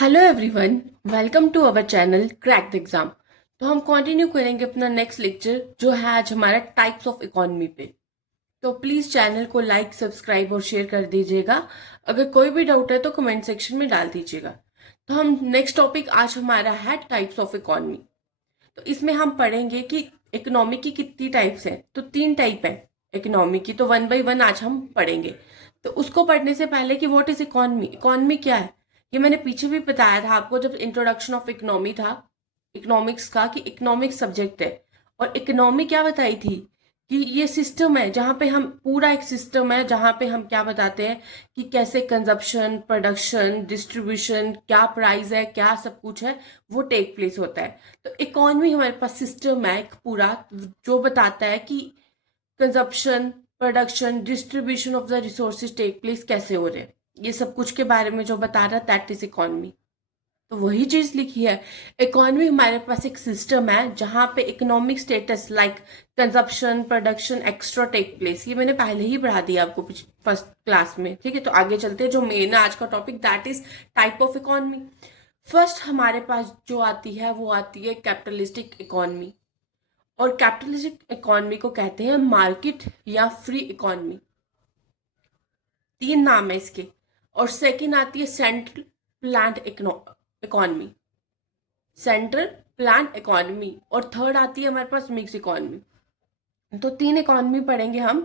Hello everyone, welcome to our channel crack the exam. तो हम continue करेंगे अपना नेक्स्ट लेक्चर जो है आज हमारा टाइप्स ऑफ इकोनॉमी पे। तो प्लीज चैनल को लाइक, सब्सक्राइब और शेयर कर दीजिएगा। अगर कोई भी डाउट है तो कमेंट सेक्शन में डाल दीजिएगा। तो हम नेक्स्ट टॉपिक आज हमारा है टाइप्स ऑफ इकोनॉमी। तो इसमें हम पढ़ेंगे कि इकोनॉमी की कितनी टाइप्स है। तो 3 टाइप है इकोनॉमी की, तो वन बाय वन आज हम पढ़ेंगे। तो उसको पढ़ने से पहले कि व्हाट इज इकोनॉमी, इकोनॉमी क्या है, ये मैंने पीछे भी बताया था आपको जब इंट्रोडक्शन ऑफ इकोनॉमी था इकोनॉमिक्स का, कि इकोनॉमिक्स सब्जेक्ट है। और इकोनॉमी क्या बताई थी कि ये सिस्टम है जहाँ पे हम, पूरा एक सिस्टम है जहाँ पे हम क्या बताते हैं कि कैसे कंजप्शन, प्रोडक्शन, डिस्ट्रीब्यूशन, क्या प्राइस है, क्या सब कुछ है, वो टेक प्लेस होता है। तो इकोनॉमी हमारे पास सिस्टम है एक पूरा, जो बताता है कि consumption, production, distribution of the resources take place कैसे हो रहे हैं, ये सब कुछ के बारे में जो बता रहा है, दैट इज इकोनॉमी। तो वही चीज लिखी है। इकोनॉमी हमारे पास एक सिस्टम है जहां पे economic status like consumption, production, extra take place. ये मैंने पहले ही पढ़ा दिया आपको फर्स्ट क्लास में। ठीक है, तो आगे चलते हैं। जो मेन है आज का topic, that is type of economy. First हमारे पास जो आती है वो आती है कैपिटलिस्टिक इकोनॉमी। और कैपिटलिस्टिक इकोनॉमी को कहते हैं मार्केट या फ्री इकोनॉमी। 3 नाम है इसके। और सेकंड आती है central planned economy, central planned economy. और थर्ड आती है हमारे पास मिक्स इकोनॉमी। तो 3 इकोनॉमी पढ़ेंगे हम।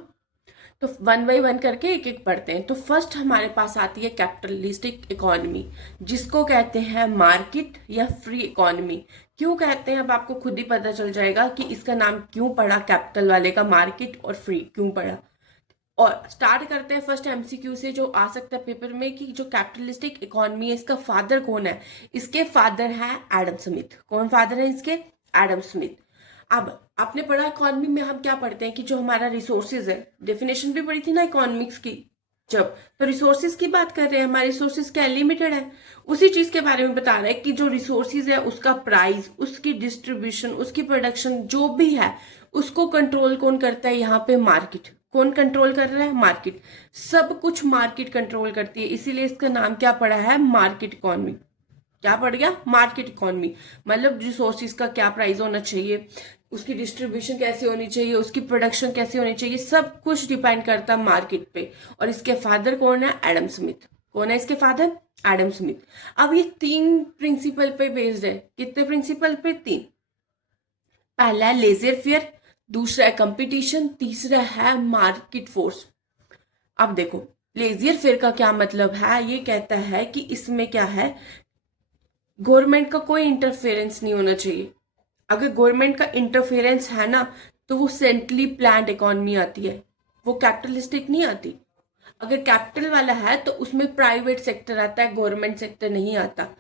तो वन बाय वन करके एक एक पढ़ते हैं। तो फर्स्ट हमारे पास आती है कैपिटलिस्टिक इकोनॉमी, जिसको कहते हैं मार्केट या फ्री इकोनॉमी। क्यों कहते हैं अब आपको खुद ही पता चल जाएगा कि इसका नाम क्यों पड़ा, कैपिटल वाले का मार्केट और फ्री क्यों पड़ा। और स्टार्ट करते हैं फर्स्ट एमसीक्यू से, जो आ सकता है पेपर में, कि जो कैपिटलिस्टिक इकोनॉमी है इसका फादर कौन है। इसके फादर है एडम स्मिथ। कौन फादर है इसके? Adam Smith. अब आपने पढ़ा इकोनॉमी में हम क्या पढ़ते हैं कि जो हमारा रिसोर्सेज है, डेफिनेशन भी पढ़ी थी ना इकोनॉमिक्स की जब, तो रिसोर्सेज की बात कर रहे हैं। हमारे रिसोर्सेज क्या लिमिटेड है, उसी चीज के बारे में बता रहा है कि जो रिसोर्सेज है उसका प्राइस, उसकी डिस्ट्रीब्यूशन, उसकी प्रोडक्शन जो भी है, उसको कंट्रोल कौन करता है यहाँ पे? मार्केट। कौन कंट्रोल कर रहा है? मार्केट। सब कुछ मार्केट कंट्रोल करती है, इसीलिए इसका नाम क्या पड़ा है? Market economy. क्या पड़ गया? Market economy. मतलब रिसोर्सेज का क्या प्राइस होना चाहिए, उसकी डिस्ट्रीब्यूशन कैसे होनी चाहिए, उसकी प्रोडक्शन कैसे होनी चाहिए, सब कुछ डिपेंड करता है मार्केट पे। और इसके फादर कौन है? Adam Smith. कौन है इसके फादर? Adam Smith. अब ये 3 प्रिंसिपल पे बेस्ड है। कितने प्रिंसिपल पे? 3। पहला है लेजर फेयर, दूसरा है कंपटीशन, तीसरा है मार्केट फोर्स। अब देखो, लेजियर फेयर का क्या मतलब है? ये कहता है कि इसमें क्या है, गवर्नमेंट का कोई इंटरफेरेंस नहीं होना चाहिए। अगर गवर्नमेंट का इंटरफेरेंस है ना, तो वो सेंट्रली प्लान्ड इकोनॉमी आती है, वो कैपिटलिस्टिक नहीं आती। अगर कैपिटल वाला है तो उसमें प्राइवेट सेक्टर आता है, गवर्नमेंट सेक्टर नहीं आता।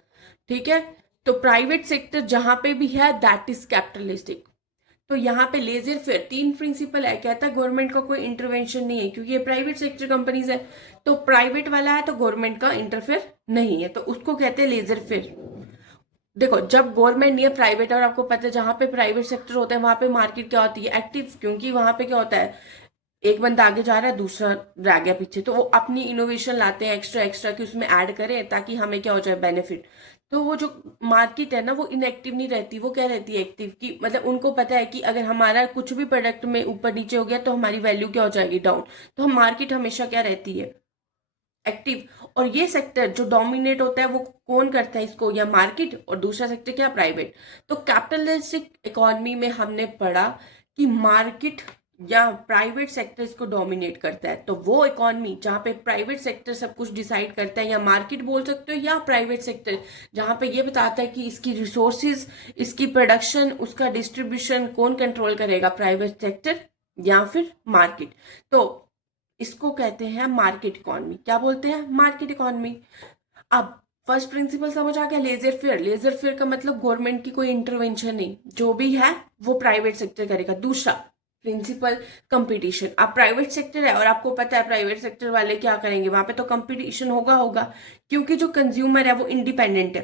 ठीक है, तो प्राइवेट सेक्टर जहां पे भी है, दैट इज कैपिटलिस्टिक। तो यहाँ पे लेजर फेयर 3 प्रिंसिपल है। कहता है गवर्नमेंट का कोई इंटरवेंशन नहीं है, क्योंकि ये प्राइवेट सेक्टर कंपनीज है। तो प्राइवेट वाला है तो गवर्नमेंट का इंटरफेयर नहीं है, तो उसको कहते हैं लेजर फेयर। देखो, जब गवर्नमेंट नहीं है, प्राइवेट है, और आपको पता है जहां पे प्राइवेट सेक्टर होता है वहां पे मार्केट क्या होती है? एक्टिव। क्योंकि वहां पे क्या होता है, एक बंदा आगे जा रहा है, दूसरा रह गया पीछे, तो वो अपनी इनोवेशन लाते हैं एक्स्ट्रा एक्स्ट्रा कि उसमें ऐड करें ताकि हमें क्या हो जाए? बेनिफिट। तो वो जो मार्केट है ना, वो इनएक्टिव नहीं रहती, वो क्या रहती है? एक्टिव। की मतलब उनको पता है कि अगर हमारा कुछ भी प्रोडक्ट में ऊपर नीचे हो गया तो हमारी वैल्यू क्या हो जाएगी? डाउन। तो हम मार्केट हमेशा क्या रहती है? एक्टिव। और ये सेक्टर जो डोमिनेट होता है वो कौन करता है इसको? या मार्केट। और दूसरा सेक्टर क्या? प्राइवेट। तो कैपिटलिस्टिक इकोनॉमी में हमने पढ़ा कि मार्केट या प्राइवेट सेक्टर इसको डोमिनेट करता है। तो वो इकोनॉमी जहां पे प्राइवेट सेक्टर सब कुछ डिसाइड करता है, या मार्केट बोल सकते हो, या प्राइवेट सेक्टर जहां पे ये बताता है कि इसकी रिसोर्सेज, इसकी प्रोडक्शन, उसका डिस्ट्रीब्यूशन कौन कंट्रोल करेगा? प्राइवेट सेक्टर या फिर मार्केट। तो इसको कहते हैं मार्केट इकोनॉमी। क्या बोलते हैं? Market economy. अब फर्स्ट प्रिंसिपल समझ आ गया, लेजर फेयर। लेजर फेयर का मतलब गवर्नमेंट की कोई इंटरवेंशन नहीं, जो भी है वो प्राइवेट सेक्टर करेगा। दूसरा प्रिंसिपल, कंपटीशन। अब प्राइवेट सेक्टर है और आपको पता है प्राइवेट सेक्टर वाले क्या करेंगे, वहां पे तो कंपटीशन होगा होगा, क्योंकि जो कंज्यूमर है वो इंडिपेंडेंट है।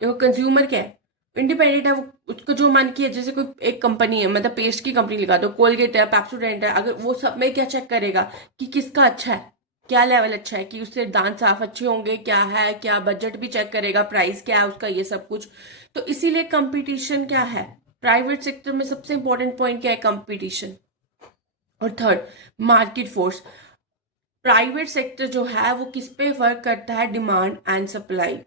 देखो, कंज्यूमर क्या है? इंडिपेंडेंट है। वो उसको जो मन किया, जैसे कोई एक कंपनी है, मतलब पेस्ट की कंपनी लगा दो, कोलगेट है, पेप्सोडेंट है, अगर वो सब में क्या चेक करेगा कि किसका अच्छा है, क्या लेवल अच्छा है कि उससे दांत साफ अच्छे होंगे, क्या है, क्या बजट भी चेक करेगा, प्राइस क्या है उसका, ये सब कुछ। तो इसीलिए कंपटीशन क्या है प्राइवेट सेक्टर में, सबसे इंपॉर्टेंट पॉइंट क्या है, कंपटीशन। और third, market force. Private sector जो है वो किस पे वर्क करता है, demand and supply.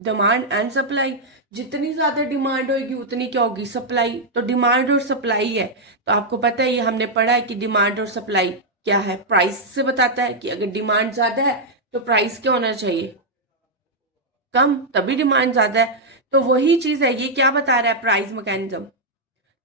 Demand and supply, जितनी ज्यादा डिमांड होगी उतनी क्या होगी, सप्लाई। तो डिमांड और सप्लाई है, तो आपको पता है, ये हमने पढ़ा है कि डिमांड और सप्लाई क्या है, प्राइस से बताता है कि अगर डिमांड ज्यादा है तो प्राइस क्या होना चाहिए, कम, तभी डिमांड ज्यादा है। तो वही चीज है, ये क्या बता रहा है, प्राइस मैकेनिज्म।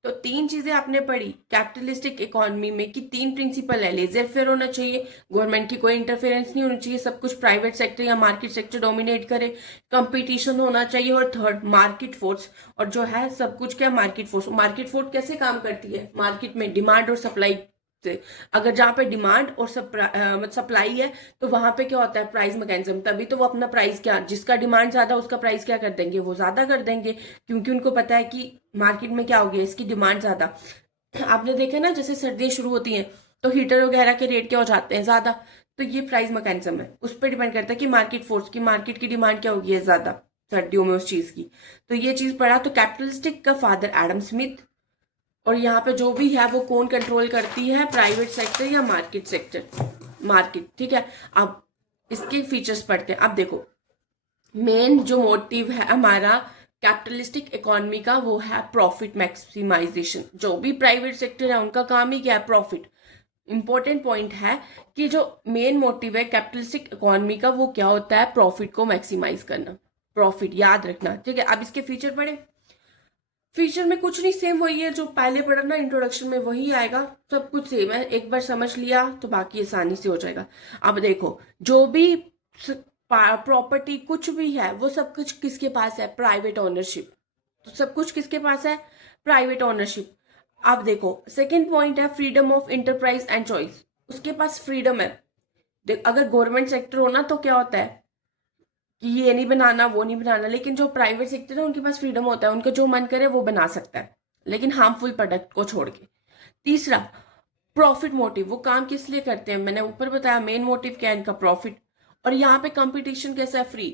तो तीन चीजें आपने पढ़ी कैपिटलिस्टिक इकोनॉमी में कि तीन प्रिंसिपल है, लेजर फेयर होना चाहिए, गवर्नमेंट की कोई इंटरफेरेंस नहीं होनी चाहिए, सब कुछ प्राइवेट सेक्टर या मार्केट सेक्टर डोमिनेट करे, कंपटीशन होना चाहिए, और थर्ड मार्केट फोर्स। और जो है सब कुछ क्या, मार्केट फोर्स। मार्केट फोर्स कैसे काम करती है मार्केट में, डिमांड और सप्लाई से। अगर जहाँ पे डिमांड और सप्लाई है तो वहां पे क्या होता है, प्राइस मैकेनिज्म। तभी तो वो अपना प्राइस क्या, जिसका डिमांड ज्यादा उसका प्राइस क्या कर देंगे, वो ज्यादा कर देंगे, क्योंकि उनको पता है कि मार्केट में क्या हो गया, इसकी डिमांड ज्यादा। आपने देखा ना, जैसे सर्दियां शुरू होती हैं तो हीटर वगैरह के रेट क्या हो जाते हैं, ज्यादा। तो ये प्राइस मैकेनिज्म है, उस पर डिपेंड करता है कि मार्केट फोर्स की, मार्केट की डिमांड क्या होगी है ज्यादा सर्दियों में उस चीज की। तो ये चीज पढ़ा। तो कैपिटलिस्टिक का फादर एडम स्मिथ, और यहाँ पे जो भी है वो कौन कंट्रोल करती है, प्राइवेट सेक्टर या मार्केट सेक्टर, मार्केट, ठीक है। अब इसके फीचर्स पढ़ते हैं। अब देखो, मेन जो मोटिव है हमारा कैपिटलिस्टिक इकोनॉमी का, वो है प्रॉफिट मैक्सिमाइजेशन। जो भी प्राइवेट सेक्टर है उनका काम ही क्या है, प्रॉफिट। इंपॉर्टेंट पॉइंट है कि जो मेन मोटिव है कैपिटलिस्टिक इकोनॉमी का, वो क्या होता है, प्रॉफिट को मैक्सिमाइज करना, प्रॉफिट याद रखना, ठीक है। अब इसके फीचर पढ़े। फीचर में कुछ नहीं, सेम वही है जो पहले पढ़ा ना इंट्रोडक्शन में, वही आएगा, सब कुछ सेम है। एक बार समझ लिया तो बाकी आसानी से हो जाएगा। अब देखो, जो भी प्रॉपर्टी कुछ भी है वो सब कुछ किसके पास है, प्राइवेट ओनरशिप। तो सब कुछ किसके पास है, प्राइवेट ओनरशिप। अब देखो, सेकंड पॉइंट है freedom of enterprise and choice. उसके पास फ्रीडम है। देख, अगर गवर्नमेंट सेक्टर हो ना तो क्या होता है कि ये नहीं बनाना, वो नहीं बनाना, लेकिन जो प्राइवेट सेक्टर है उनके पास फ्रीडम होता है, उनका जो मन करे वो बना सकता है, लेकिन हार्मफुल प्रोडक्ट को छोड़ के। तीसरा, प्रॉफिट मोटिव। वो काम किस लिए करते हैं, मैंने ऊपर बताया मेन मोटिव क्या है इनका, प्रॉफिट। और यहाँ पे कंपटीशन कैसा है, फ्री,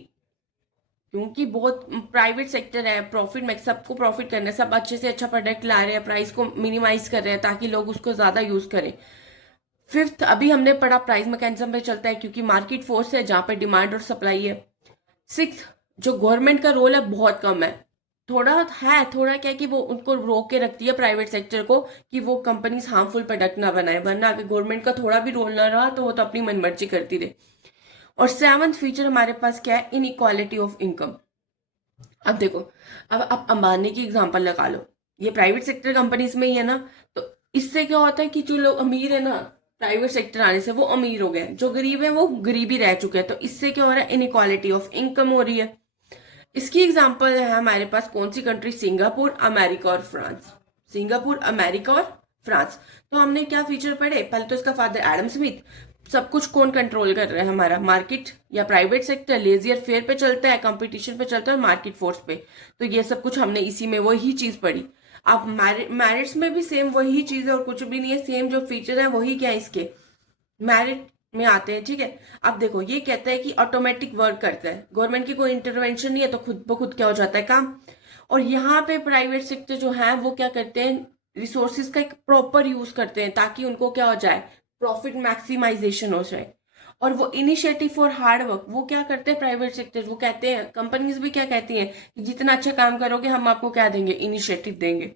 क्योंकि बहुत प्राइवेट सेक्टर है, प्रॉफिट में सबको प्रॉफिट करना है, सब अच्छे से अच्छा प्रोडक्ट ला रहे हैं, प्राइस को मिनिमाइज कर रहे हैं ताकि लोग उसको ज्यादा यूज करें। फिफ्थ, अभी हमने पढ़ा प्राइस मैकेनिज्म पे चलता है क्योंकि मार्केट फोर्स है जहाँ पे डिमांड और सप्लाई है। सिक्स, जो गवर्नमेंट का रोल है बहुत कम है, थोड़ा है, थोड़ा क्या है कि वो उनको रोक के रखती है प्राइवेट सेक्टर को कि वो कंपनीज हार्मफुल प्रोडक्ट ना बनाए, वरना अगर गवर्नमेंट का थोड़ा भी रोल ना रहा तो वो तो अपनी मनमर्जी करती रहे। और सेवंथ फीचर हमारे पास क्या है, इनइक्वालिटी ऑफ इनकम। अब देखो, अब आप अंबानी की एग्जांपल लगा लो, ये प्राइवेट सेक्टर कंपनीज में ही है ना। तो इससे क्या होता है कि जो लोग अमीर है ना, प्राइवेट सेक्टर आने से वो अमीर हो गए, जो गरीब है वो गरीबी रह चुके हैं। तो इससे क्या हो रहा है, इनइक्वालिटी ऑफ इनकम हो रही है। इसकी एग्जांपल है हमारे पास कौन सी कंट्री, सिंगापुर, अमेरिका और फ्रांस। सिंगापुर, अमेरिका और फ्रांस। तो हमने क्या फीचर पढ़े, पहले तो इसका फादर एडम स्मिथ। सब कुछ कौन कंट्रोल कर रहा है, हमारा मार्केट या प्राइवेट सेक्टर, लेजियर फेयर पे चलता है, कंपटीशन पे चलता है, और मार्केट फोर्स पे। तो ये सब कुछ हमने इसी में वही चीज पढ़ी। अब मैरिट्स में भी सेम वही चीज है और कुछ भी नहीं है, सेम जो फीचर है वही क्या है इसके, मैरिट में आते हैं, ठीक है। अब देखो, ये कहता है कि ऑटोमेटिक वर्क करता है, गवर्नमेंट की कोई इंटरवेंशन नहीं है, तो खुद ब खुद क्या हो जाता है काम। और यहाँ पे प्राइवेट सेक्टर जो है वो क्या करते हैं, रिसोर्सेज का एक प्रॉपर यूज करते हैं ताकि उनको क्या हो जाए, प्रॉफिट मैक्सिमाइजेशन हो जाए। और वो इनिशिएटिव फॉर हार्ड वर्क, वो क्या करते हैं प्राइवेट सेक्टर, वो कहते हैं, कंपनीज भी क्या कहती हैं कि जितना अच्छा काम करोगे हम आपको क्या देंगे, इनिशिएटिव देंगे।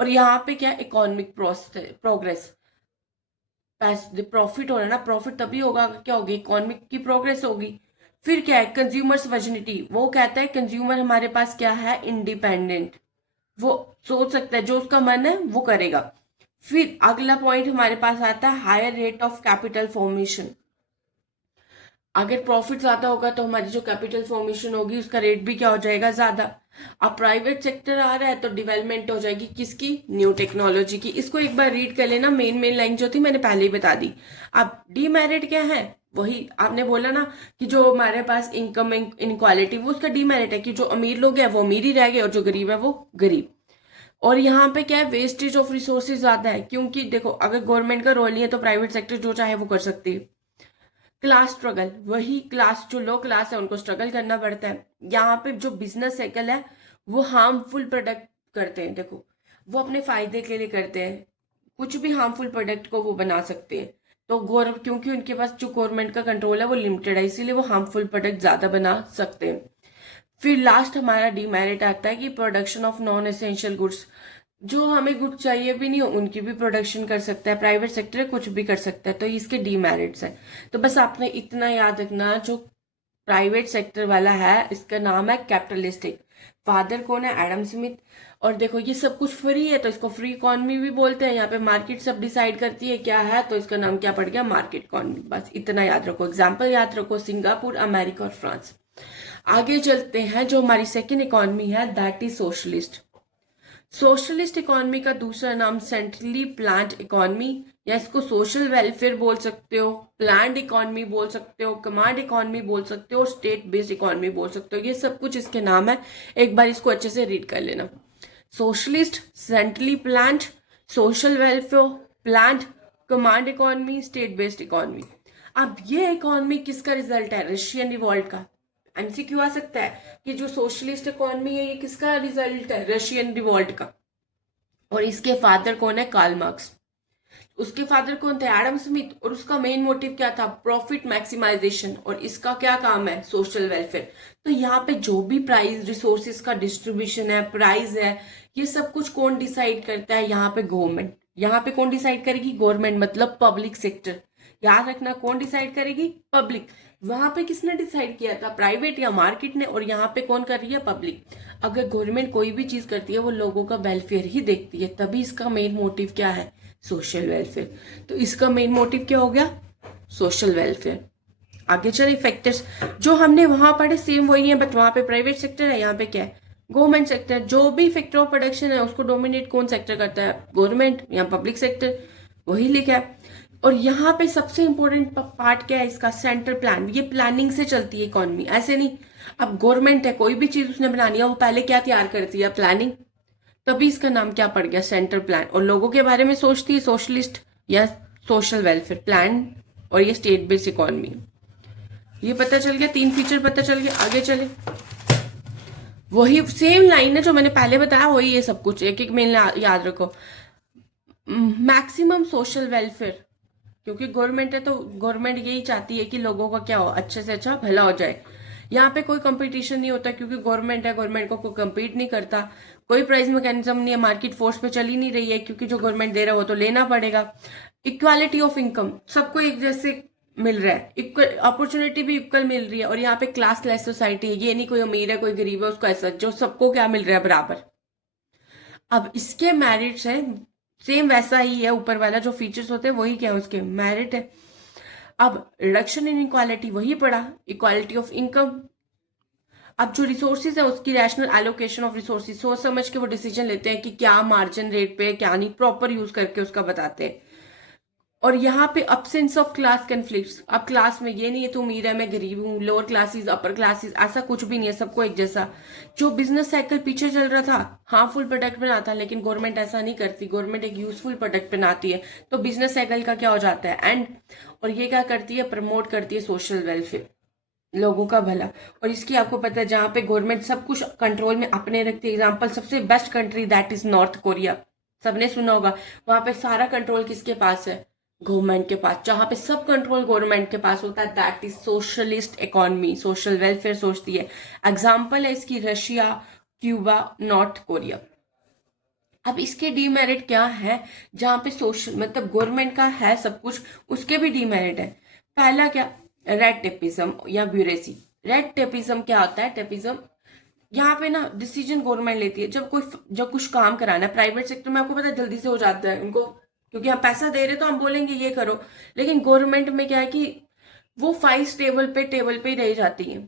और यहाँ पे क्या, इकोनॉमिक प्रोग्रेस, प्रॉफिट हो रहा है ना, प्रॉफिट तभी होगा क्या होगी, इकोनॉमिक की प्रोग्रेस होगी। फिर क्या है, कंज्यूमर सवर्जिनिटी, वो कहता है कंज्यूमर हमारे पास क्या है, इंडिपेंडेंट, वो सोच सकता है, जो उसका मन है वो करेगा। फिर अगला पॉइंट हमारे पास आता है higher rate of capital formation. अगर प्रॉफिट ज्यादा होगा तो हमारी जो कैपिटल फॉर्मेशन होगी उसका रेट भी क्या हो जाएगा, ज्यादा। अब प्राइवेट सेक्टर आ रहा है तो डेवलपमेंट हो जाएगी किसकी, न्यू टेक्नोलॉजी की। इसको एक बार रीड कर लेना, मेन मेन लाइन जो थी मैंने पहले ही बता दी। अब डीमेरिट क्या है, वही आपने बोला ना कि जो हमारे पास इनकम इनक्वालिटी, वो उसका डीमेरिट है कि जो अमीर लोग हैं वो अमीर ही रह गए और जो गरीब है वो गरीब। और यहाँ पे क्या है, वेस्टेज ऑफ रिसोर्सेज ज्यादा है, क्योंकि देखो अगर गवर्नमेंट का रोल नहीं है तो प्राइवेट सेक्टर जो चाहे वो कर सकती है। क्लास स्ट्रगल, वही क्लास जो लो क्लास है उनको स्ट्रगल करना पड़ता है। यहाँ पे जो बिजनेस साइकिल है वो हार्मफुल प्रोडक्ट करते हैं, देखो वो अपने फायदे के लिए करते हैं, कुछ भी हार्मफुल प्रोडक्ट को वो बना सकते हैं। तो क्योंकि उनके पास जो गवर्नमेंट का कंट्रोल है वो लिमिटेड है, इसीलिए वो हार्मफुल प्रोडक्ट ज्यादा बना सकते हैं। फिर लास्ट हमारा डीमेरिट आता है कि production of non essential goods, जो हमें गुड चाहिए भी नहीं हो उनकी भी प्रोडक्शन कर सकता है, प्राइवेट सेक्टर कुछ भी कर सकता है, तो इसके डीमेरिट्स हैं। तो बस आपने इतना याद रखना, जो प्राइवेट सेक्टर वाला है इसका नाम है कैपिटलिस्टिक, फादर कौन है, एडम स्मिथ। और देखो ये सब कुछ फ्री है तो इसको फ्री इकोनॉमी भी बोलते हैं, यहाँ पे मार्केट सब डिसाइड करती है क्या है, तो इसका नाम क्या पड़ गया, मार्केट इकोनॉमी। बस इतना याद रखो, एग्जाम्पल याद रखो, सिंगापुर, अमेरिका और फ्रांस। आगे चलते हैं, जो हमारी सेकेंड इकोनॉमी है that is socialist. Socialist economy का दूसरा नाम सेंट्रली प्लान्ड इकोनॉमी, या इसको सोशल वेलफेयर बोल सकते हो, प्लान्ड इकोनॉमी बोल सकते हो, कमांड इकोनॉमी बोल सकते हो, स्टेट बेस्ड इकोनॉमी बोल सकते हो, ये सब कुछ इसके नाम है। एक बार इसको अच्छे से रीड कर लेना। Socialist, centrally planned, social welfare, planned, command economy, state based economy. अब ये इकोनॉमी किसका रिजल्ट है, रशियन रिवॉल्ट का। एमसीक्यू आ सकता है कि जो सोशलिस्ट इकोनॉमी है ये किसका रिजल्ट है, रशियन रिवॉल्ट का। और इसके फादर कौन है, कार्ल मार्क्स। उसके फादर कौन थे, एडम स्मिथ। और उसका मेन मोटिव क्या था, प्रॉफिट मैक्सिमाइजेशन। और इसका क्या काम है, सोशल वेलफेयर। तो यहाँ पे जो भी प्राइस, रिसोर्सेज का डिस्ट्रीब्यूशन है, प्राइस है, ये सब कुछ कौन डिसाइड करता है, यहाँ पे गवर्नमेंट। यहाँ पे कौन डिसाइड करेगी, गवर्नमेंट, मतलब पब्लिक सेक्टर। याद रखना कौन डिसाइड करेगी, पब्लिक। वहां पे किसने डिसाइड किया था, प्राइवेट या मार्केट ने। और यहाँ पे कौन कर रही है, पब्लिक। अगर गवर्नमेंट कोई भी चीज करती है वो लोगों का वेलफेयर ही देखती है, तभी इसका मेन मोटिव क्या है, सोशल वेलफेयर। तो इसका मेन मोटिव क्या हो गया, सोशल वेलफेयर। आगे चले फैक्टर्स, जो हमने वहां पढ़े सेम वही है, बट वहां पे प्राइवेट सेक्टर है, यहाँ पे क्या है, गवर्नमेंट सेक्टर। जो भी फैक्टर ऑफ प्रोडक्शन है उसको डोमिनेट कौन सेक्टर करता है, गवर्नमेंट या पब्लिक सेक्टर, वही लिखा है। और यहाँ पे सबसे इंपॉर्टेंट पार्ट क्या है इसका, सेंट्रल प्लान। ये प्लानिंग से चलती है इकोनॉमी, ऐसे नहीं। अब गवर्नमेंट है, कोई भी चीज उसने बनानी है वो पहले क्या तैयार करती है, प्लानिंग। तभी इसका नाम क्या पड़ गया, सेंट्रल प्लान। और लोगों के बारे में सोचती है, सोशलिस्ट या सोशल वेलफेयर प्लान। और ये स्टेट बेस्ड इकोनॉमी। ये पता चल गया, तीन फीचर पता चल गया। आगे चले, वही सेम लाइन है जो मैंने पहले बताया, वही ये सब कुछ, एक एक में याद रखो। मैक्सिमम सोशल वेलफेयर, क्योंकि गवर्नमेंट है तो गवर्नमेंट यही चाहती है कि लोगों का क्या हो, अच्छे से अच्छा भला हो जाए। यहाँ पे कोई कंपटीशन नहीं होता, क्योंकि गवर्नमेंट है, गवर्नमेंट को कोई कम्पीट नहीं करता। कोई प्राइस मैकेनिज्म नहीं है, मार्केट फोर्स पे चली नहीं रही है, क्योंकि जो गवर्नमेंट दे रहा है वो तो लेना पड़ेगा। इक्वालिटी ऑफ इनकम, सबको एक जैसे मिल रहा है, इक्वल अपॉर्चुनिटी भी इक्वल मिल रही है। और यहाँ पे क्लास लेस सोसाइटी है, ये नहीं कोई अमीर है कोई गरीब है, उसको ऐसा, जो सबको क्या मिल रहा है, बराबर। अब इसके मेरिट्स है, सेम वैसा ही है, ऊपर वाला जो फीचर्स होते हैं वही क्या है, उसके मेरिट है। अब रिडक्शन इन इक्वालिटी वही पड़ा, इक्वालिटी ऑफ इनकम। अब जो रिसोर्सेज है उसकी रैशनल एलोकेशन ऑफ रिसोर्सेज, सोच समझ के वो डिसीजन लेते हैं कि क्या मार्जिन रेट पे, क्या नहीं, प्रॉपर यूज करके उसका बताते हैं। और यहाँ पे अब्सेंस ऑफ क्लास कन्फ्लिक्ट्स। अब क्लास में ये नहीं है तू अमीर है मैं गरीब हूँ, लोअर क्लासेस अपर क्लासेस, ऐसा कुछ भी नहीं है, सबको एक जैसा। जो बिजनेस साइकिल पीछे चल रहा था, हार्मफुल प्रोडक्ट बनाता, लेकिन गवर्नमेंट ऐसा नहीं करती, गवर्नमेंट एक यूजफुल प्रोडक्ट बनाती है, तो बिजनेस साइकिल का क्या हो जाता है, एंड। और ये क्या करती है, प्रमोट करती है सोशल वेलफेयर, लोगों का भला। और इसकी आपको पता है, जहां पे गवर्नमेंट सब कुछ कंट्रोल में अपने रखती है, एग्जाम्पल सबसे best country that is north Korea, सबने सुना होगा। वहां पे सारा कंट्रोल किसके पास है, गवर्नमेंट के पास। जहां पे सब कंट्रोल गवर्नमेंट के पास होता है, that is socialist economy, social welfare सोचती है। एग्जाम्पल है इसकी रशिया, क्यूबा, नॉर्थ कोरिया। अब इसके डीमेरिट क्या है, जहां पे सोशल मतलब गवर्नमेंट का है सब कुछ, उसके भी डीमेरिट है। पहला क्या, रेड टेपिज्म या ब्यूरेसी। रेड टेपिज्म क्या होता है, टेपिज्म यहाँ पे ना डिसीजन गवर्नमेंट लेती है, जब कुछ काम कराना है। प्राइवेट सेक्टर में आपको पता है जल्दी से हो जाता है उनको, क्योंकि हम पैसा दे रहे तो हम बोलेंगे ये करो। लेकिन गवर्नमेंट में क्या है कि वो फाइल्स टेबल पे ही रह जाती है।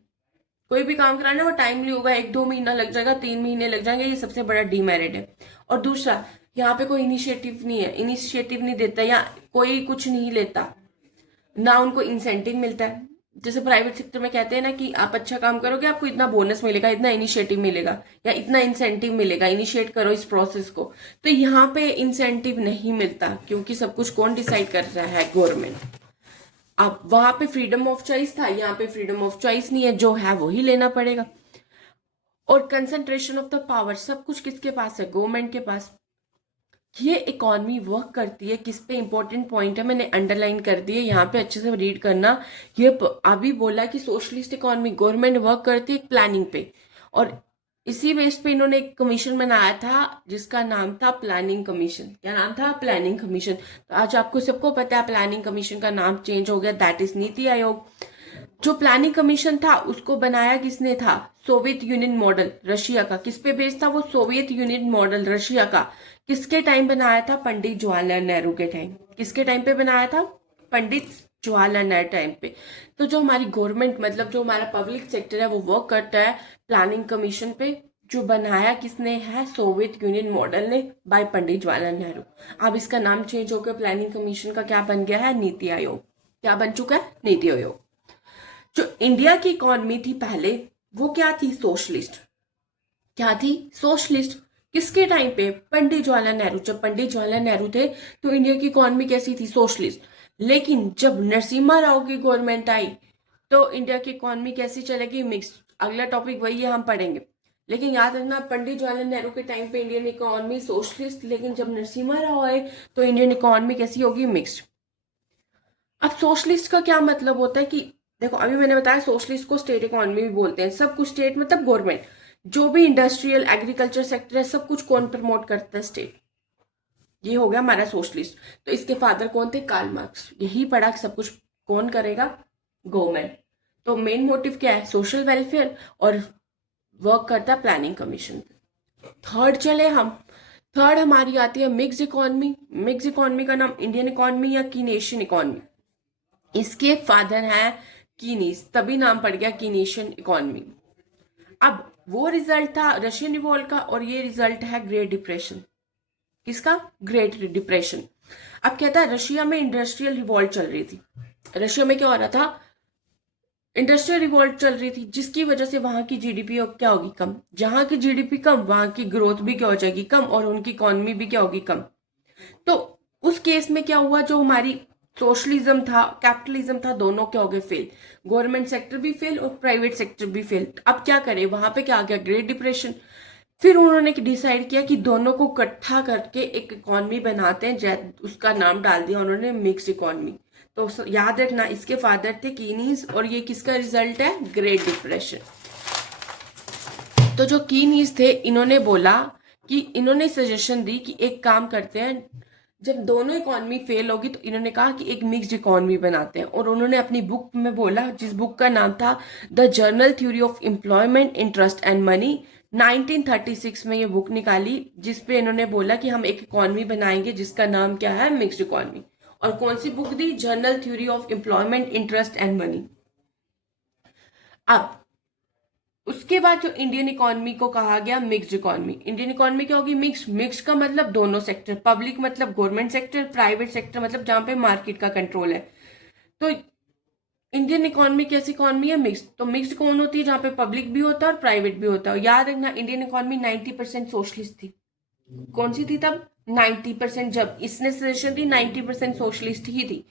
कोई भी काम कराना है वो टाइमली होगा, 1-2 महीना लग जाएगा, 3 महीने लग जाएंगे, ये सबसे बड़ा डीमेरिट है। और दूसरा, यहाँ पे कोई इनिशिएटिव नहीं है, इनिशिएटिव नहीं देता या कोई कुछ नहीं लेता, ना उनको इंसेंटिव मिलता है। जैसे प्राइवेट सेक्टर में कहते हैं ना कि आप अच्छा काम करोगे आपको इतना बोनस मिलेगा, इतना इनिशिएटिव मिलेगा या इतना इंसेंटिव मिलेगा, इनिशिएट करो इस प्रोसेस को। तो यहाँ पे इंसेंटिव नहीं मिलता, क्योंकि सब कुछ कौन डिसाइड कर रहा है, गवर्नमेंट। अब वहां पे फ्रीडम ऑफ चॉइस था, यहाँ पे फ्रीडम ऑफ चॉइस नहीं है, जो है वही लेना पड़ेगा। और कंसंट्रेशन ऑफ द पावर, सब कुछ किसके पास है? गवर्नमेंट के पास। ये इकॉनमी वर्क करती है किस पे? इंपॉर्टेंट पॉइंट है, मैंने अंडरलाइन कर दिए, यहाँ पे अच्छे से रीड करना। अभी बोला कि सोशलिस्ट इकॉनमी, गवर्नमेंट वर्क करती है प्लानिंग पे, और इसी बेस पे इन्होंने एक कमीशन बनाया था जिसका नाम था प्लानिंग कमीशन। क्या नाम था? Planning commission. तो आज आपको सबको पता है प्लानिंग कमीशन का नाम चेंज हो गया, दैट इज नीति आयोग। जो प्लानिंग कमीशन था उसको बनाया किसने था? सोवियत यूनियन मॉडल, रशिया का। किस पे बेस्ड था वो? सोवियत यूनियन मॉडल, रशिया का। किसके टाइम बनाया था? पंडित जवाहरलाल नेहरू के टाइम। किसके टाइम पे बनाया था? पंडित जवाहरलाल नेहरू टाइम पे। तो जो हमारी गवर्नमेंट, मतलब जो हमारा पब्लिक सेक्टर है, वो वर्क करता है प्लानिंग कमीशन पे, जो बनाया किसने है? सोवियत यूनियन मॉडल ने, बाय पंडित जवाहरलाल नेहरू। अब इसका नाम चेंज होकर प्लानिंग कमीशन का क्या बन गया है? नीति आयोग। क्या बन चुका है? नीति आयोग। जो इंडिया की इकॉनमी थी पहले, वो क्या थी? सोशलिस्ट। क्या थी? सोशलिस्ट। किसके टाइम पे? पंडित जवाहरलाल नेहरू। जब पंडित जवाहरलाल नेहरू थे तो इंडिया की इकॉनमी कैसी थी? सोशलिस्ट। लेकिन जब नरसिम्हा राव की गवर्नमेंट आई तो इंडिया की इकॉनमी कैसी चलेगी? मिक्स्ड। अगला टॉपिक वही है, हम पढ़ेंगे। लेकिन याद रखना, पंडित जवाहरलाल नेहरू के टाइम पे इंडियन इकोनॉमी सोशलिस्ट, लेकिन जब नरसिम्हा राव आए तो इंडियन इकोनॉमी कैसी होगी? मिक्स्ड। अब सोशलिस्ट का क्या मतलब होता है कि देखो, अभी मैंने बताया सोशलिस्ट को स्टेट इकोनॉमी भी बोलते हैं। सब कुछ स्टेट मतलब गवर्नमेंट, जो भी इंडस्ट्रियल एग्रीकल्चर सेक्टर है सब कुछ कौन प्रमोट करता है? स्टेट। ये हो गया हमारा सोशलिस्ट। तो इसके फादर कौन थे? Karl Marx. यही पढ़ा कि सब कुछ कौन करेगा? गवर्नमेंट। तो मेन मोटिव क्या है? सोशल वेलफेयर, और वर्क करता है प्लानिंग कमीशन। थर्ड चले हम। थर्ड हमारी आती है मिक्स इकोनॉमी। मिक्स इकोनॉमी का नाम इंडियन इकोनॉमी या कीनेशियन इकोनॉमी। इसके फादर हैं कीनीस, तभी नाम पड़ गया कीनेशियन इकोनॉमी। अब वो रिजल्ट था रशियन रिवॉल्ट का, और ये रिजल्ट है ग्रेट डिप्रेशन। किसका? Great depression. अब कहता है रशिया में इंडस्ट्रियल रिवॉल्ट चल रही थी। रशिया में क्या हो रहा था? इंडस्ट्रियल रिवॉल्ट चल रही थी, जिसकी वजह से वहां की जीडीपी क्या होगी? कम। जहां की जीडीपी कम, वहां की ग्रोथ भी क्या हो जाएगी? कम, और उनकी इकोनॉमी भी क्या होगी? कम। तो उस केस में क्या हुआ? जो हमारी सोशलिज्म था, कैपिटलिज्म था, दोनों क्या हो गए? फेल। गवर्नमेंट सेक्टर भी फेल और प्राइवेट सेक्टर भी फेल। अब क्या करें? वहां पे क्या आ गया? Great depression. फिर उन्होंने डिसाइड किया कि दोनों को इकट्ठा करके एक इकोनॉमी बनाते हैं, उसका नाम डाल दिया उन्होंने मिक्स इकोनॉमी। तो याद रखना, इसके फादर थे कीनीज, और ये किसका रिजल्ट है? Great depression. तो जो कीनीज थे, इन्होंने बोला कि इन्होंने सजेशन दी कि एक काम करते हैं, जब दोनों इकोनॉमी फेल होगी तो इन्होंने कहा कि एक मिक्स्ड इकोनॉमी बनाते हैं। और उन्होंने अपनी बुक में बोला, जिस बुक का नाम था the journal theory of employment, interest and money. 1936 में ये बुक निकाली, जिसपे इन्होंने बोला कि हम एक इकोनॉमी बनाएंगे जिसका नाम क्या है? Mixed economy. और कौन सी बुक दी? General theory of employment, interest and money. अब उसके बाद जो इंडियन इकोनॉमी को कहा गया मिक्स्ड इकोनॉमी। इंडियन इकोनॉमी क्या होगी? मिक्स। मिक्स का मतलब दोनों सेक्टर, पब्लिक मतलब गवर्नमेंट सेक्टर, प्राइवेट सेक्टर मतलब जहां पे मार्केट का कंट्रोल है। तो इंडियन इकोनॉमी कैसी इकोनॉमी है? मिक्स। तो मिक्स्ड कौन होती है? जहां पे पब्लिक भी होता है और प्राइवेट भी होता है। याद रखना, इंडियन इकोनॉमी 90% सोशलिस्ट थी। कौन सी थी तब? 90%। जब इसने सजेशन दी 90% सोशलिस्ट ही थी।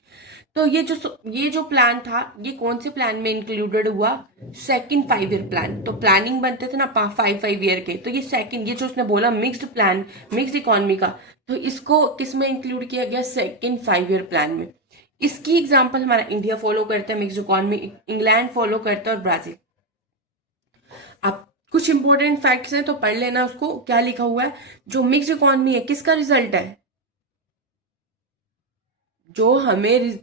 तो ये जो प्लान था, ये कौन से प्लान में इंक्लूडेड हुआ? Second 5 year plan. तो प्लानिंग बनते थे ना 5 ईयर के, तो ये सेकंड, ये जो उसने बोला मिक्स्ड प्लान, मिक्स्ड इकोनॉमी का, तो इसको किस में इंक्लूड किया गया? सेकंड 5 ईयर प्लान में। इसकी एग्जांपल हमारा इंडिया फॉलो करता है मिक्स्ड इकोनॉमी, इंग्लैंड फॉलो करता है, और ब्राजील। अब कुछ इंपॉर्टेंट फैक्ट्स हैं तो पढ़ लेना उसको। क्या लिखा हुआ है? जो मिक्स्ड इकोनॉमी है किसका रिजल्ट है? जो हमें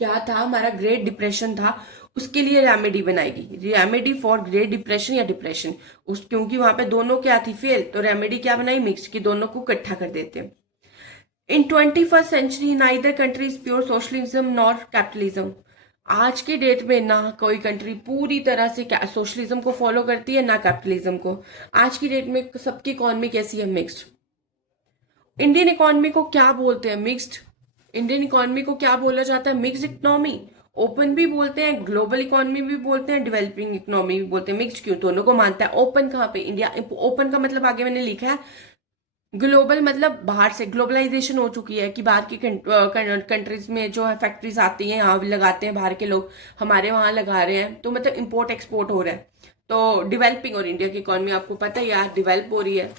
क्या था, हमारा ग्रेट डिप्रेशन था, उसके लिए रेमेडी बनाएगी। रेमेडी फॉर ग्रेट डिप्रेशन या डिप्रेशन, उस क्योंकि वहां पे दोनों क्या थी? फेल। तो रेमेडी क्या बनाई? मिक्स की, दोनों को इकट्ठा कर देते हैं। In 21st century neither country is pure socialism nor capitalism. आज के डेट में ना कोई कंट्री पूरी तरह से सोशलिज्म को फॉलो करती है, ना कैपिटलिज्म को। आज की डेट में सबकी इकोनॉमी कैसी है? मिक्स्ड। इंडियन इकोनॉमी को क्या बोलते हैं? मिक्स्ड। इंडियन इकोनॉमी को क्या बोला जाता है? Mixed economy. ओपन भी बोलते हैं, ग्लोबल इकोनॉमी भी बोलते हैं, डेवलपिंग इकोनॉमी भी बोलते हैं। मिक्स्ड क्यों? दोनों को मानता है। ओपन कहाँ पे? इंडिया। ओपन का मतलब आगे मैंने लिखा है ग्लोबल मतलब बाहर से, ग्लोबलाइजेशन हो चुकी है कि बाहर की कंट्रीज में जो है फैक्ट्रीज आती हैं, यहाँ लगाते हैं बाहर के लोग, हमारे वहाँ लगा रहे हैं, तो मतलब इम्पोर्ट एक्सपोर्ट हो रहा है। तो डेवलपिंग, और इंडिया की इकोनॉमी आपको पता है यार डेवलप हो रही है।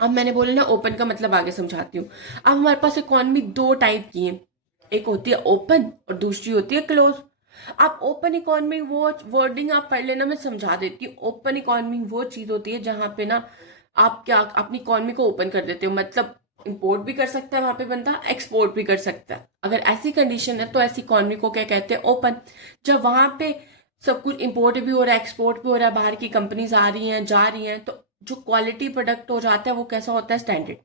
अब मैंने बोला ना ओपन का मतलब आगे समझाती हूँ। अब हमारे पास इकोनॉमी दो टाइप की है, एक होती है ओपन और दूसरी होती है क्लोज। आप ओपन इकोनॉमी, वो वर्डिंग आप पढ़ लेना, मैं समझा देती हूँ। ओपन इकोनॉमी वो चीज होती है जहां पे ना आप क्या अपनी इकोनॉमी को ओपन कर देते हो, मतलब इंपोर्ट भी कर सकता है वहां पे बंदा, एक्सपोर्ट भी कर सकता है। अगर ऐसी कंडीशन है तो ऐसी इकोनॉमी को क्या कहते हैं, ओपन। जब वहां पे सब कुछ इंपोर्ट भी हो रहा है, एक्सपोर्ट भी हो रहा है, बाहर की कंपनीज आ रही हैं जा रही हैं, तो जो क्वालिटी प्रोडक्ट हो जाता है वो कैसा होता है, स्टैंडर्ड।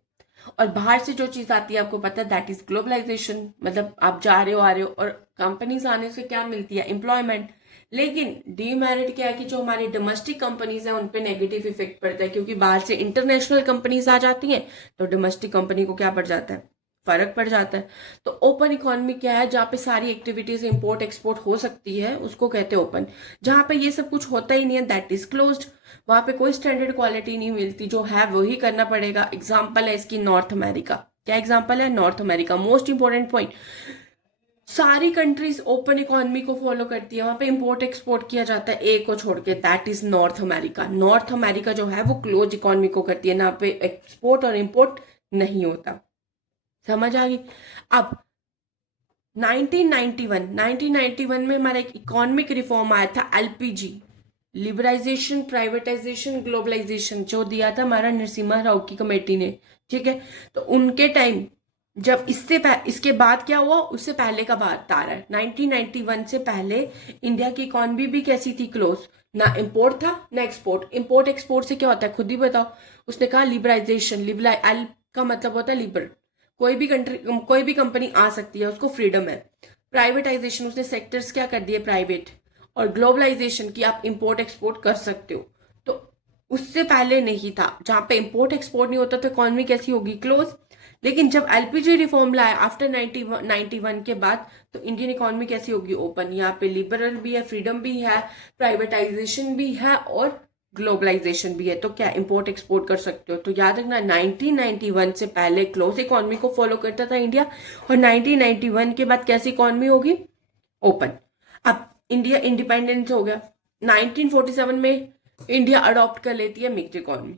और बाहर से जो चीज आती है आपको पता है दैट इज ग्लोबलाइजेशन, मतलब आप जा रहे हो आ रहे हो, और कंपनीज आने से क्या मिलती है, एम्प्लॉयमेंट। लेकिन डीमेरिट क्या है कि जो हमारी डोमेस्टिक कंपनीज है उन पे नेगेटिव इफेक्ट पड़ता है, क्योंकि बाहर से इंटरनेशनल कंपनीज आ जाती हैं, तो डोमेस्टिक कंपनी को क्या पड़ जाता है, फर्क पड़ जाता है। तो ओपन इकोनॉमी क्या है, जहाँ पे सारी एक्टिविटीज इंपोर्ट एक्सपोर्ट हो सकती है उसको कहते हैं ओपन। जहाँ पे ये सब कुछ होता ही नहीं है दैट इज क्लोज्ड। वहां पे कोई स्टैंडर्ड क्वालिटी नहीं मिलती, जो है वही करना पड़ेगा। एग्जाम्पल है इसकी नॉर्थ अमेरिका। क्या एग्जाम्पल है, north America. Most important point, सारी कंट्रीज ओपन इकोनॉमी को फॉलो करती है, वहां पे इंपोर्ट एक्सपोर्ट किया जाता है, एक को छोड़ के, that is north America. North America जो है वो क्लोज इकोनॉमी को करती है, ना पे एक्सपोर्ट और इंपोर्ट नहीं होता। समझ आ गई। अब 1991 में हमारा एक इकोनॉमिक रिफॉर्म आया था, एलपीजी, लिबराइजेशन प्राइवेटाइजेशन ग्लोबलाइजेशन, जो दिया था हमारा नरसिम्हा राव की कमेटी ने। ठीक है, तो उनके टाइम जब इसके बाद क्या हुआ, उससे पहले का बात आ रहा है। 1991 से पहले इंडिया की इकोनॉमी भी कैसी थी, क्लोज। ना इंपोर्ट था ना एक्सपोर्ट। इंपोर्ट एक्सपोर्ट से क्या होता है खुद ही बताओ। उसने कहा लिबराइजेशन, एल का मतलब होता है लिबर, कोई भी कंट्री कोई भी कंपनी आ सकती है, उसको फ्रीडम है। प्राइवेटाइजेशन, उसने सेक्टर्स क्या कर दिए, प्राइवेट। और ग्लोबलाइजेशन की आप इंपोर्ट एक्सपोर्ट कर सकते हो। तो उससे पहले नहीं था, जहां पे इंपोर्ट एक्सपोर्ट नहीं होता तो इकोनॉमी कैसी होगी, क्लोज। लेकिन जब एलपीजी रिफॉर्म लाया आफ्टर 91 के बाद, तो इंडियन इकोनॉमी कैसी होगी, ओपन। यहाँ पे लिबरल भी है, फ्रीडम भी है, प्राइवेटाइजेशन भी है और ग्लोबलाइजेशन भी है। तो क्या इंपोर्ट एक्सपोर्ट कर सकते हो। तो याद रखना 1991 से पहले क्लोज इकोनॉमी को फॉलो करता था इंडिया, और 1991 के बाद कैसी इकोनॉमी होगी, ओपन। अब इंडिया इंडिपेंडेंस हो गया, 1947 में इंडिया अडॉप्ट कर लेती है मिक्स्ड इकोनॉमी।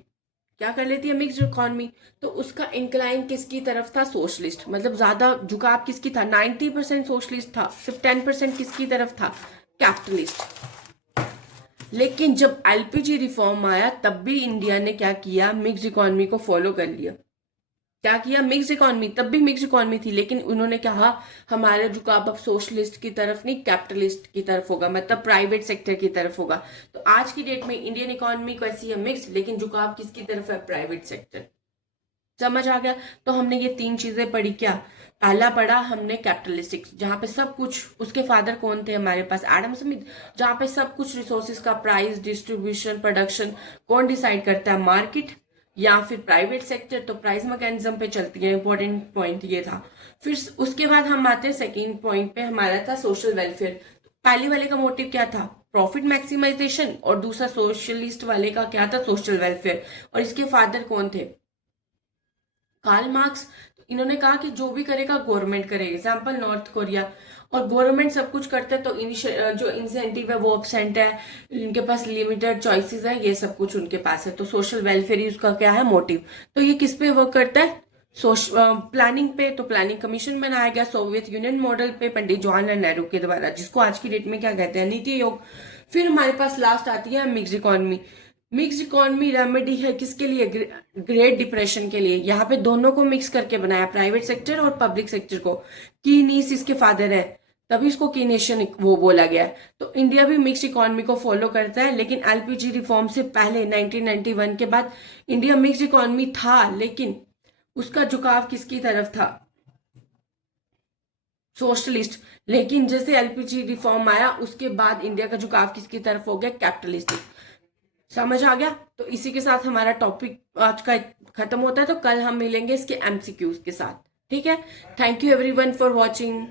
क्या कर लेती है, मिक्स्ड इकोनॉमी। तो उसका इंक्लाइन किसकी तरफ था, सोशलिस्ट, मतलब ज्यादा झुकाव किसकी था, 90% सोशलिस्ट था, सिर्फ 10% किसकी तरफ था, कैपिटलिस्ट। लेकिन जब एलपीजी रिफॉर्म आया तब भी इंडिया ने क्या किया, मिक्स्ड इकोनॉमी को फॉलो कर लिया। क्या किया, मिक्स इकोनॉमी, तब भी मिक्स इकोनॉमी थी, लेकिन उन्होंने कहा हमारा झुकाव अब सोशलिस्ट की तरफ नहीं, कैपिटलिस्ट की तरफ होगा, मतलब प्राइवेट सेक्टर की तरफ होगा। तो आज की डेट में इंडियन इकोनॉमी कैसी है, मिक्स, लेकिन झुकाव किसकी तरफ है, प्राइवेट सेक्टर। समझ आ गया। तो हमने ये तीन चीजें पढ़ी। क्या पहला पढ़ा हमने, कैपिटलिस्टिक, जहां पे सब कुछ, उसके फादर कौन थे हमारे पास, एडम स्मिथ, जहां पे सब कुछ रिसोर्सेज का प्राइस डिस्ट्रीब्यूशन प्रोडक्शन कौन डिसाइड करता है, मार्केट या फिर प्राइवेट सेक्टर। तो प्राइस मैकेनिज्म पे चलती है, इंपॉर्टेंट पॉइंट ये था। फिर उसके बाद हम आते हैं सेकेंड पॉइंट पे, हमारा था सोशल वेलफेयर। पहले वाले का मोटिव क्या था, प्रॉफिट मैक्सिमाइजेशन, और दूसरा सोशलिस्ट वाले का क्या था, सोशल वेलफेयर। और इसके फादर कौन थे, कार्ल मार्क्स। तो इन्होंने कहा कि जो भी करेगा गवर्नमेंट करेगा, एग्जाम्पल नॉर्थ कोरिया। और गवर्नमेंट सब कुछ करता है तो जो इंसेंटिव है वो एब्सेंट है, इनके पास लिमिटेड चॉइसेस है, ये सब कुछ उनके पास है। तो सोशल वेलफेयर ही उसका क्या है, मोटिव। तो ये किस पे वर्क करता है, प्लानिंग पे। तो प्लानिंग कमीशन बनाया गया सोवियत यूनियन मॉडल पे, पंडित जवाहरलाल नेहरू के द्वारा, जिसको आज की डेट में क्या कहते हैं, नीति आयोग। फिर हमारे पास लास्ट आती है mix economy. Mix economy remedy है किसके लिए, ग्रेट डिप्रेशन के लिए। यहाँ पे दोनों को मिक्स करके बनाया, प्राइवेट सेक्टर और पब्लिक सेक्टर को। कीनीस इसके फादर है, तभी इसको कीनेशियन वो बोला गया है। तो इंडिया भी मिक्स इकोनॉमी को फॉलो करता है, लेकिन एलपीजी रिफॉर्म से पहले 1991 के बाद इंडिया मिक्स इकोनॉमी था, लेकिन उसका झुकाव किसकी तरफ था, सोशलिस्ट। लेकिन जैसे एलपीजी रिफॉर्म आया उसके बाद इंडिया का झुकाव किसकी तरफ हो गया, कैपिटलिस्टिक। समझ आ गया। तो इसी के साथ हमारा टॉपिक आज का खत्म होता है। तो कल हम मिलेंगे इसके एमसीक्यूज के साथ। ठीक है, thank you everyone for watching.